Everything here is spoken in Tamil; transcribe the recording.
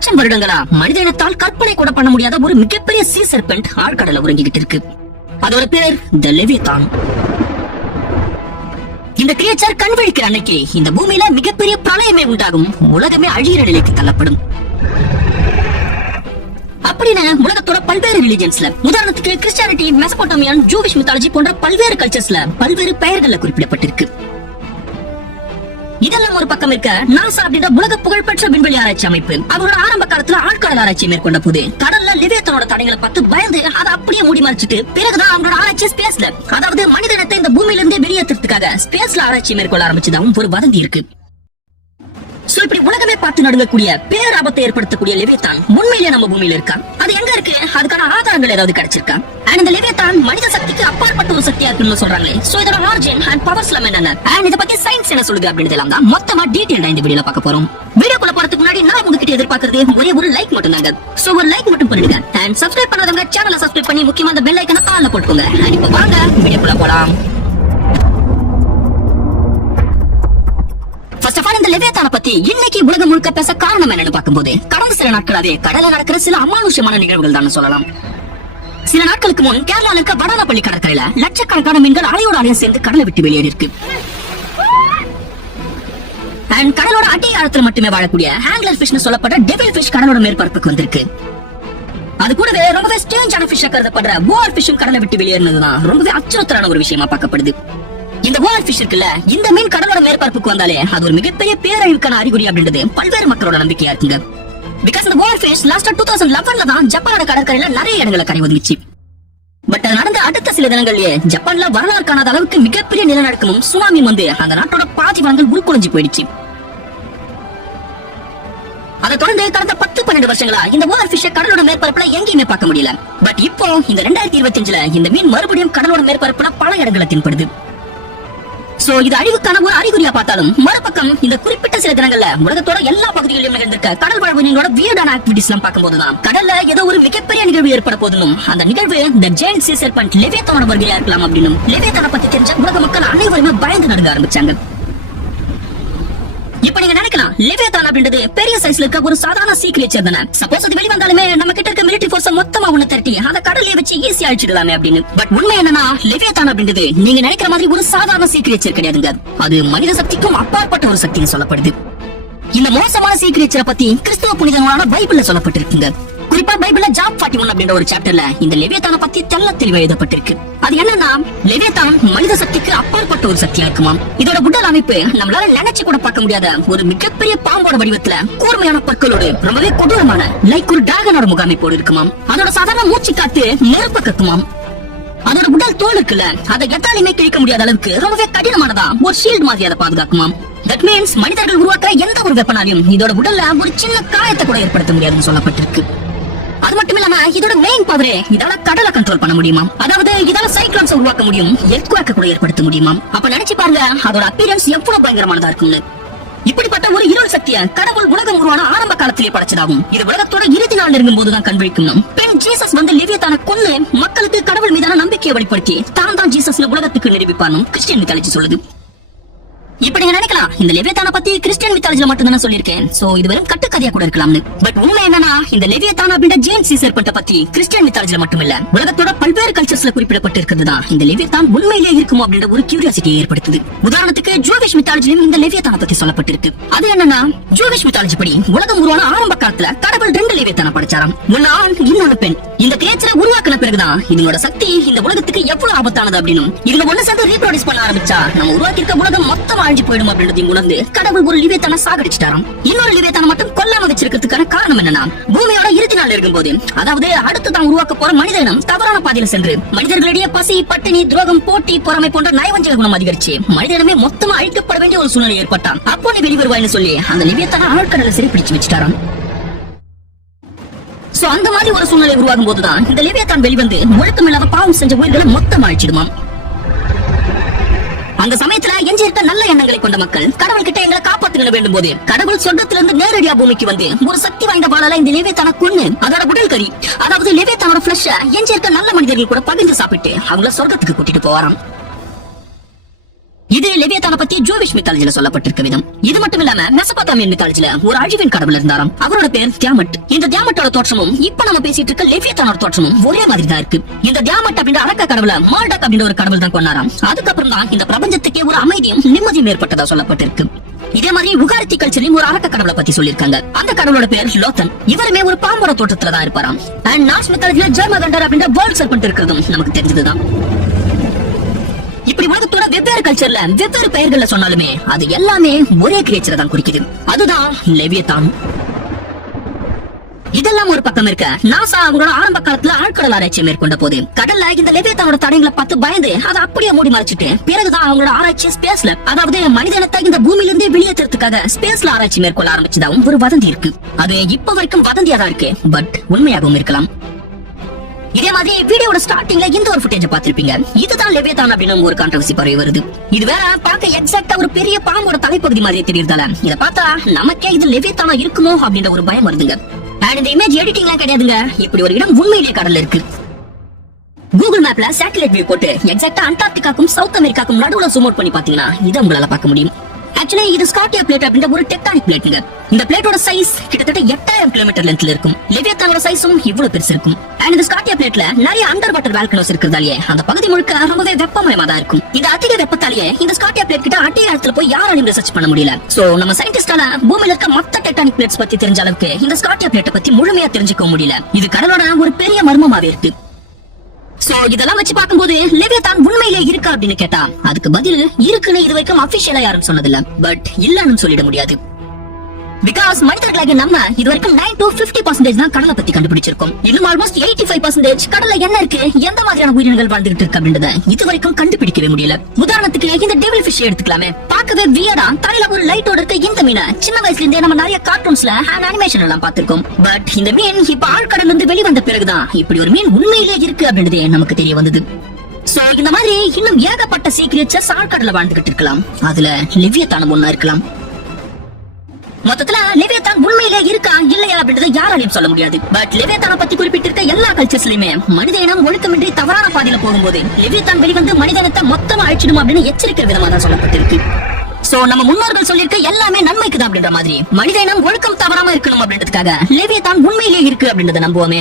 லட்சம் வருடங்களா மனித இனத்தால் கற்பனை கூட பண்ண முடியாத ஒரு மிகப்பெரிய சீ சர்பெண்ட் ஆழ்கடல உறங்கிக்கிட்டு இருக்கு. அதோட பேர் த லெவிதான். இந்த கிரியேச்சர் கண் விழிக்கிற அன்னைக்கு இந்த பூமியில மிகப்பெரிய பிரளயமே உண்டாகும். உலகமே அழியிற நிலைக்கு தள்ளப்படும். அப்படின்னு உலகத்தோட பல்வேறு ரிலிஜன்ஸ்ல உதாரணத்துக்கு கிறிஸ்டியானிட்டி மெசபோட்டோமியன் ஜூவிஷ் மித்தாலஜி போன்ற பல்வேறு கல்ச்சர்ஸ்ல பல்வேறு பெயர்கள்ல குறிப்பிடப்பட்டிருக்கு. இதெல்லாம் ஒரு பக்கம் இருக்க நாசா அப்படின்ற உலக புகழ்பெற்ற விண்வெளி ஆராய்ச்சி அமைப்பு. அவரோட ஆரம்ப காலத்துல ஆட்கால ஆராய்ச்சி மேற்கொண்ட போது கடல்ல லிவியத்தனோட தடைகளை பார்த்து பயந்து அதை அப்படியே மூடி மறைச்சிட்டு பிறகுதான் அவங்களோட ஆராய்ச்சி ஸ்பேஸ்ல அதாவது மனித இனத்தை இந்த பூமியில இருந்தே வெளியேற்றுறதுக்காக ஸ்பேஸ்ல ஆராய்ச்சி மேற்கொள்ள ஆரம்பிச்சதாகவும் ஒரு வதந்தி இருக்கு. சோ இப்படி உலகமே பார்த்து நடுங்கக்கூடிய பேராபத்தை ஏற்படுத்தக்கூடிய லெவியத்தான் உண்மையிலேயே நம்ம பூமியில இருக்கா? அது எங்க இருக்கு? அதுக்கான ஆதாரங்கள் ஏதாவது கிடைச்சிருக்கா? அண்ட் இந்த லெவியத்தான் மனித சக்திக்கு அப்பாற்பட்ட ஒரு சக்தியா இருக்குன்னு சொல்றாங்களே. சோ இதோட ஆர்ஜின் அண்ட் பவர்ஸ் எல்லாம் என்னென்ன? அண்ட் இத பத்தி சயின்ஸ் என்ன சொல்லுது அப்படின்னு எல்லாம் தான் மொத்தமா டீடைல்டா இந்த வீடியோல பார்க்க போறோம். வீடியோக்குள்ள போறதுக்கு முன்னாடி நான் உங்ககிட்ட எதிர்பார்க்கறது ஒரே ஒரு லைக் மட்டும் தாங்க. சோ ஒரு லைக் மட்டும் பண்ணிடுங்க. அண்ட் சப்ஸ்கிரைப் பண்ணாதவங்க சேனலை சப்ஸ்கிரைப் பண்ணி முக்கியமா அந்த பெல் ஐக்கனை கால்ல போட்டுக்கோங்க. அண்ட் இப்போ வாங்க வீடியோக்குள்ள போலாம். ஆஃப் இந்த லெவியத்தான பத்தி இன்னைக்கு உலகம் முழுக்க பேச காரணம் என்னன்னு பார்க்கும்போது கடந்த சில நாட்களாவே கடல நடக்கிற சில அமானுஷ்யமான நிகழ்வுகள் தான் சொல்லலாம். சில நாட்களுக்கு முன் கேரளால இருக்க வடாலப்பள்ளி கடற்கரையில லட்சக்கணக்கான மீன்கள் அலையோட அலைய சேர்ந்து கடலை விட்டு வெளியேறி இருக்கு அண்ட் கடலோட அடி மட்டுமே வாழக்கூடிய ஹேங்லர் ஃபிஷ்னு சொல்லப்பட்ட டெவில் ஃபிஷ் கடலோட மேற்பரப்புக்கு வந்திருக்கு. அது கூடவே ரொம்பவே ஸ்ட்ரேஞ்சான ஃபிஷ்ஷா கருதப்படுற போர் ஃபிஷும் கடலை விட்டு வெளியேறினதுதான் ரொம்பவே அச்சுறுத்தலான ஒரு விஷயமா பார்க்கப்படுது. இந்த போர் ஃபிஷ் இருக்குல்ல இந்த மீன் கடலோட மேற்பரப்புக்கு வந்தாலே அது ஒரு மிகப்பெரிய பேரழிவுக்கான அறிகுறி அப்படின்றது பல்வேறு மக்களோட நம்பிக்கையா இருக்குங்க. பிகாஸ் இந்த போர் ஃபிஷ் லாஸ்ட் டூ தௌசண்ட் லெவன்ல தான் ஜப்பானோட கடற்கரையில நிறைய இடங்களை கரை ஒதுங்கிச்சு. பட் அது நடந்த அடுத்த சில தினங்கள்லயே ஜப்பான்ல வரலாறு காணாத அளவுக்கு மிகப்பெரிய நிலநடுக்கமும் சுனாமி வந்து அந்த நாட்டோட பாதி வளங்கள் உருக்குலைஞ்சு போயிடுச்சு. அதை தொடர்ந்து கடந்த பத்து பன்னெண்டு வருஷங்களா இந்த ஓவர் ஃபிஷ் கடலோட மேற்பரப்புல எங்கேயுமே பார்க்க முடியல. பட் இப்போ இந்த ரெண்டாயிரத்தி இருபத்தி அஞ்சுல இந்த மீன் மறுபடியும் கடலோட மேற்பரப்புல பல இடங்களை தென்படுது. சோ இது அழிவுக்கான ஒரு அறிகுறியா பார்த்தாலும் மறுபக்கம் இந்த குறிப்பிட்ட சில தினங்கள்ல உலகத்தோட எல்லா பகுதிகளிலும் நிகழ்ந்திருக்க கடல் வாழ்வினோட உயிரினங்களோட வியர்டான ஆக்டிவிட்டிஸ் எல்லாம் பார்க்கும்போதுதான் கடல்ல ஏதோ ஒரு மிகப்பெரிய நிகழ்வு ஏற்பட போதிலும் அந்த நிகழ்வு இந்த ஜெயின் சி செர்பன்ட் லெவியத்தனோட வருகையா இருக்கலாம் அப்படின்னு லெவியத்தனை பத்தி தெரிஞ்ச உலக மக்கள் அனைவருமே பயந்து நடக்க ஆரம்பிச்சாங்க. இப்ப நீங்க நினைக்கலாம் லிவியத்தான் அப்படின்றது பெரிய சைஸ்ல இருக்க ஒரு சாதாரண சீ கிரியேச்சர் தானே. சப்போஸ் அது வெளிவந்தாலுமே நம்ம கிட்ட இருக்க மிலிட்டரி ஃபோர்ஸ் மொத்தமா ஒண்ணு திரட்டி அதை கடல்ல வச்சு ஈஸியா அழிச்சிடலாமே அப்படின்னு. பட் உண்மை என்னன்னா லெவியத்தான் அப்படின்றது நீங்க நினைக்கிற மாதிரி ஒரு சாதாரண சீக்கிரேச்சர் கிடையாதுங்க. அது மனித சக்திக்கும் அப்பாற்பட்ட ஒரு சக்தின்னு சொல்லப்படுது. இந்த மோசமான சீக்கிரச்சரை பத்தி கிறிஸ்துவ புனிதங்களான பைபிள்ல சொல்லப்பட்டிருக்குங்க. குறிப்பா பைபிள்ல ஜாப் 41 ஒன் அப்படின்ற ஒரு சாப்டர்ல இந்த லெவியத்தான பத்தி தெல்ல தெளிவா எழுதப்பட்டிருக்கு. அது என்னன்னா லெவியத்தான் மனித சக்திக்கு அப்பாற்பட்ட ஒரு சக்தியா இருக்குமாம். இதோட உடல் அமைப்பு நம்மளால நினைச்சு கூட பார்க்க முடியாத ஒரு மிகப்பெரிய பாம்போட வடிவத்துல கூர்மையான பற்களோடு ரொம்பவே கொடூரமான லைக் ஒரு டிராகனோட முகாமைப்போடு இருக்குமாம். அதோட சாதாரண மூச்சு காத்து நெருப்ப கக்குமாம் அதோட உடல் தோல் இருக்குல்ல அதை எத்தாலையுமே கிழிக்க முடியாத அளவுக்கு ரொம்பவே கடினமானதா ஒரு ஷீல்ட் மாதிரி அதை பாதுகாக்குமாம். தட் மீன்ஸ் மனிதர்கள் உருவாக்குற எந்த ஒரு வெப்பனாலையும் இதோட உடல்ல ஒரு சின்ன காயத்தை கூட ஏற்படுத்த முடியாதுன்னு சொல்லப்பட்டிருக்கு. அது மட்டும் இல்லாம இதோட மெயின் பவரே இதால கடலை கண்ட்ரோல் பண்ண முடியுமா அதாவது இதால சைக்ளோன்ஸ் உருவாக்க முடியும். எர்த்குவாக்க கூட ஏற்படுத்த முடியுமா அப்ப நினைச்சு பாருங்க அதோட அப்பியரன்ஸ் எவ்வளவு பயங்கரமானதா இருக்கும்னு. இப்படிப்பட்ட ஒரு இருள் சக்திய கடவுள் உலகம் உருவான ஆரம்ப காலத்திலே படைச்சதாகும். இது உலகத்தோட இறுதி நாள் இருக்கும் போதுதான் கண்விழிக்கும் பெண் ஜீசஸ் வந்து லிவியத்தான கொண்டு மக்களுக்கு கடவுள் மீதான நம்பிக்கையை வெளிப்படுத்தி தான் தான் ஜீசஸ்ல உலகத்துக்கு நிரூபிப்பானும் கிறிஸ்டியன் மித்தாலஜி சொல்லுது. இப்ப நீங்க நினைக்கலாம் இந்த லெவியத்தான பத்தி கிறிஸ்டியன் மித்தாலஜில மட்டும் தானே சொல்லியிருக்கேன். சோ இது வெறும் கட்டுக்கதையா கூட இருக்கலாம்னு. பட் உண்மை என்னன்னா இந்த லெவியத்தான அப்படின்ற ஜேம்ஸ் சீசர் பட்ட பத்தி கிறிஸ்டியன் மித்தாலஜில மட்டும் இல்ல உலகத்தோட பல்வேறு கல்ச்சர்ஸ்ல குறிப்பிடப்பட்டு இருக்கிறதுதான் இந்த லெவியத்தான் உண்மையிலே இருக்குமோ அப்படின்ற ஒரு கியூரியாசிட்டியை ஏற்படுத்துது. உதாரணத்துக்கு ஜூவிஷ் மித்தாலஜிலும் இந்த லெவியத்தான பத்தி சொல்லப்பட்டிருக்கு. அது என்னன்னா ஜூவிஷ் மித்தாலஜி படி உலகம் உருவான ஆரம்ப காலத்துல கடவுள் ரெண்டு லெவியத்தான படைச்சாராம். ஒன்னு ஆண் இன்னொன்னு பெண். இந்த கிரியேச்சரை உருவாக்கின பிறகுதான் இதனோட சக்தி இந்த உலகத்துக்கு எவ்வளவு ஆபத்தானது அப்படின்னு இதுல ஒண்ணு சேர்ந்து ரீப்ரொடியூஸ் பண்ண ஆரம்பிச்சா நம்ம உருவாக்கி இருக்க உலகம் மொத்தமா வாழ்ந்து போயிடும் அப்படின்றதையும் உணர்ந்து கடவுள் ஒரு லிவேத்தான சாகடிச்சிட்டாராம். இன்னொரு லிவேத்தான மட்டும் கொல்லாம வச்சிருக்கிறதுக்கான காரணம் என்னன்னா பூமியோட இறுதி நாள் இருக்கும் போது அதாவது அடுத்து தான் உருவாக்க போற மனித இனம் தவறான பாதையில சென்று மனிதர்களிடையே பசி பட்டினி துரோகம் போட்டி பொறாமை போன்ற நயவஞ்சக குணம் அதிகரிச்சு மனித இனமே மொத்தமா அழிக்கப்பட வேண்டிய ஒரு சூழ்நிலை ஏற்பட்டான். அப்போ நீ வெளிவருவாய்னு சொல்லி அந்த லிவேத்தான ஆழ்கடலை சிறைப்பிடிச்சு வச்சிட்டாராம். சோ அந்த மாதிரி ஒரு சூழ்நிலை உருவாகும் போதுதான் இந்த லிவியத்தான் வெளிவந்து ஒழுக்கம் இல்லாத பாவம் செஞ்ச உயிர்களை மொத்தம் அழிச்சிடுமாம். அந்த சமயத்துல எஞ்சியிருக்க நல்ல எண்ணங்களை கொண்ட மக்கள் கடவுள் கிட்ட எங்களை காப்பாத்துங்க வேண்டும் போது கடவுள் சொர்க்கத்திலிருந்து நேரடியா பூமிக்கு வந்து ஒரு சக்தி வாய்ந்த பாலால இந்த லிவியத்தான கொன்னு அதோட உடல் கறி அதாவது லிவியத்தானோட பிளஷ எஞ்சியிருக்க நல்ல மனிதர்கள் கூட பகிர்ந்து சாப்பிட்டு அவங்கள சொர்க்கத்துக்கு கூட்டிட்டு போவாராம். இது லெவியதான பத்தி ஜோவிஷ் மித்தாலஜில சொல்லப்பட்டிருக்க விதம். இது மட்டும் இல்லாம மெசபாத்தாமியன் மித்தாலஜில ஒரு அழிவின் கடவுள் இருந்தாராம். அவரோட பேர் தியாமட். இந்த தியாமட்டோட தோற்றமும் இப்ப நம்ம பேசிட்டு இருக்க லெவியத்தானோட தோற்றமும் ஒரே மாதிரி தான் இருக்கு. இந்த தியாமட் அப்படின்ற அடக்க கடவுள மால்டக் அப்படின்ற ஒரு கடவுள் தான் கொண்டாராம். அதுக்கப்புறம் தான் இந்த பிரபஞ்சத்துக்கே ஒரு அமைதியும் நிம்மதியும் ஏற்பட்டதா சொல்லப்பட்டிருக்கு. இதே மாதிரி உகாரத்தி கல்ச்சர்லயும் ஒரு அரக்க கடவுளை பத்தி சொல்லிருக்காங்க அந்த கடவுளோட பேர் லோத்தன். இவருமே ஒரு பாம்போட தோற்றத்துல தான் இருப்பாராம். அண்ட் நார்ஸ் மித்தாலஜில ஜெர்மகண்டர் அப்படின்ற வேர்ல்ட் சர்பன்ட் இருக்கிறதும் நமக்கு தெரிஞ்சதுதான். இப்படி உலகத்தோட வெவ்வேறு கல்ச்சர்ல வெவ்வேறு பெயர்கள்ல சொன்னாலுமே அது எல்லாமே ஒரே கிரியேச்சரை தான் குறிக்குது. அதுதான் லெவியத்தான். இதெல்லாம் ஒரு பக்கம் இருக்க நாசா அவங்களோட ஆரம்ப காலத்துல ஆழ்கடல் ஆராய்ச்சி மேற்கொண்ட போது கடல்ல இந்த லெவியத்தானோட தடயங்களை பார்த்து பயந்து அதை அப்படியே மூடி மறைச்சிட்டு பிறகுதான் அவங்களோட ஆராய்ச்சி ஸ்பேஸ்ல அதாவது மனிதனத்தை இந்த பூமியில இருந்தே வெளியேற்றுறதுக்காக ஸ்பேஸ்ல ஆராய்ச்சி மேற்கொள்ள ஆரம்பிச்சதாகவும் ஒரு வதந்தி இருக்கு. அது இப்ப வரைக்கும் வதந்தியா தான் இருக்கு பட் உண்மையாகவும் இருக்கலாம். இதே மாதிரி வீடியோட ஸ்டார்டிங்ல இந்த ஒரு ஃபுட்டேஜ் பாத்திருப்பீங்க இதுதான் லெவியதான் அப்படின்னு ஒரு கான்ட்ரவர்சி பரவி வருது. இது வேற பார்க்க எக்ஸாக்ட்டா ஒரு பெரிய பாம்போட தலைப்பகுதி மாதிரி தெரியுதால இத பார்த்தா நமக்கே இது லெவியத்தானா இருக்குமோ அப்படின்ற ஒரு பயம் வருதுங்க. அண்ட் இந்த இமேஜ் எடிட்டிங்லாம் கிடையாதுங்க. இப்படி ஒரு இடம் உண்மையிலேயே கடல்ல இருக்கு. கூகுள் மேப்ல சேட்டலைட் வியூ போட்டு எக்ஸாக்டா அண்டார்டிகாக்கும் சவுத் அமெரிக்காக்கும் நடுவுல சுமோட் பண்ணி பாத்தீங்கன்னா இதை உங்களால பார்க்க முடியும். ஆக்சுவலி இது ஸ்காட்டியா பிளேட் அப்படின்ற ஒரு டெக்டானிக் பிளேட்டுங்க இந்த பிளேட்டோட சைஸ் கிட்டத்தட்ட எட்டாயிரம் கிலோமீட்டர் லென்த்ல இருக்கும். லெவியத்தானோட சைஸும் இவ்வளவு பெருசு இருக்கும். அண்ட் இந்த ஸ்காட்டியா பிளேட்ல நிறைய அண்டர் வாட்டர் வேல்கனோஸ் இருக்கிறதாலேயே அந்த பகுதி முழுக்க ரொம்பவே வெப்பமயமா தான் இருக்கும். இந்த அதிக வெப்பத்தாலேயே இந்த ஸ்காட்டியா பிளேட் கிட்ட அட்டை இடத்துல போய் யாராலையும் ரிசர்ச் பண்ண முடியல. சோ நம்ம சயின்டிஸ்டால பூமியில இருக்க மத்த டெக்டானிக் பிளேட்ஸ் பத்தி தெரிஞ்ச அளவுக்கு இந்த ஸ்காட்டியா பிளேட்டை பத்தி முழுமையா தெரிஞ்சுக்க முடியல. இது கடலோட ஒரு பெரிய மர்மமாவே இருக்கு. சோ இதெல்லாம் வச்சு பார்க்கும்போது லெவியதான் உண்மையிலே இருக்கா அப்படின்னு கேட்டா அதுக்கு பதில் இருக்குன்னு இது வரைக்கும் அபிஷியலா யாரும் சொன்னதில்ல. பட் இல்லன்னு சொல்லிட முடியாது. பிகாஸ் மனிதர்களாகிய நம்ம இது வரைக்கும் நைன் டு பிப்டி பர்சன்டேஜ் தான் கடலை பத்தி கண்டுபிடிச்சிருக்கோம். இன்னும் ஆல்மோஸ்ட் எயிட்டி ஃபைவ் பர்சன்டேஜ் கடல்ல என்ன இருக்கு? எந்த மாதிரியான உயிரினங்கள் வாழ்ந்துகிட்டு இருக்கு அப்படின்றத இது வரைக்கும் கண்டுபிடிக்கவே முடியல. உதாரணத்துக்கு இந்த டெவில் ஃபிஷ் எடுத்துக்கலாமே. பார்க்கவே வியடா தலையில ஒரு லைட்டோட இருக்க இந்த மீனை. சின்ன வயசுல இருந்தே நம்ம நிறைய கார்ட்டூன்ஸ்ல அண்ட் அனிமேஷன் எல்லாம் பார்த்திருக்கோம். பட் இந்த மீன் இப்ப ஆழ்கடல் இருந்து வெளிவந்த பிறகுதான் இப்படி ஒரு மீன் உண்மையிலே இருக்கு அப்படின்றதே நமக்கு தெரிய வந்தது. சோ இந்த மாதிரி இன்னும் ஏகப்பட்ட சீக்கிரச்ச சாழ்கடல வாழ்ந்துகிட்டு இருக்கலாம். அதுல லிவ்யத்தானம் ஒண்ணா இருக்கலாம். மொத்தத்துல லிவியத்தான் உண்மையிலே இருக்கா இல்லையா அப்படின்றத யாராலையும் சொல்ல முடியாது. பட் லிவியத்தான பத்தி குறிப்பிட்டிருக்க எல்லா கல்ச்சர்ஸ்லயுமே மனித இனம் ஒழுக்கமின்றி தவறான பாதையில போகும்போது லிவியத்தான் வெளிவந்து மனிதனத்தை மொத்தமா அழிச்சிடும் அப்படின்னு எச்சரிக்கிற விதமா தான் சொல்லப்பட்டிருக்கு. சோ நம்ம முன்னோர்கள் சொல்லியிருக்க எல்லாமே நன்மைக்கு தான் அப்படின்ற மாதிரி. மனித இனம் ஒழுக்கம் தவறாம இருக்கணும் அப்படின்றதுக்காக லிவியத்தான் உண்மையிலே இருக்கு அப்படின்றத நம்புவோமே.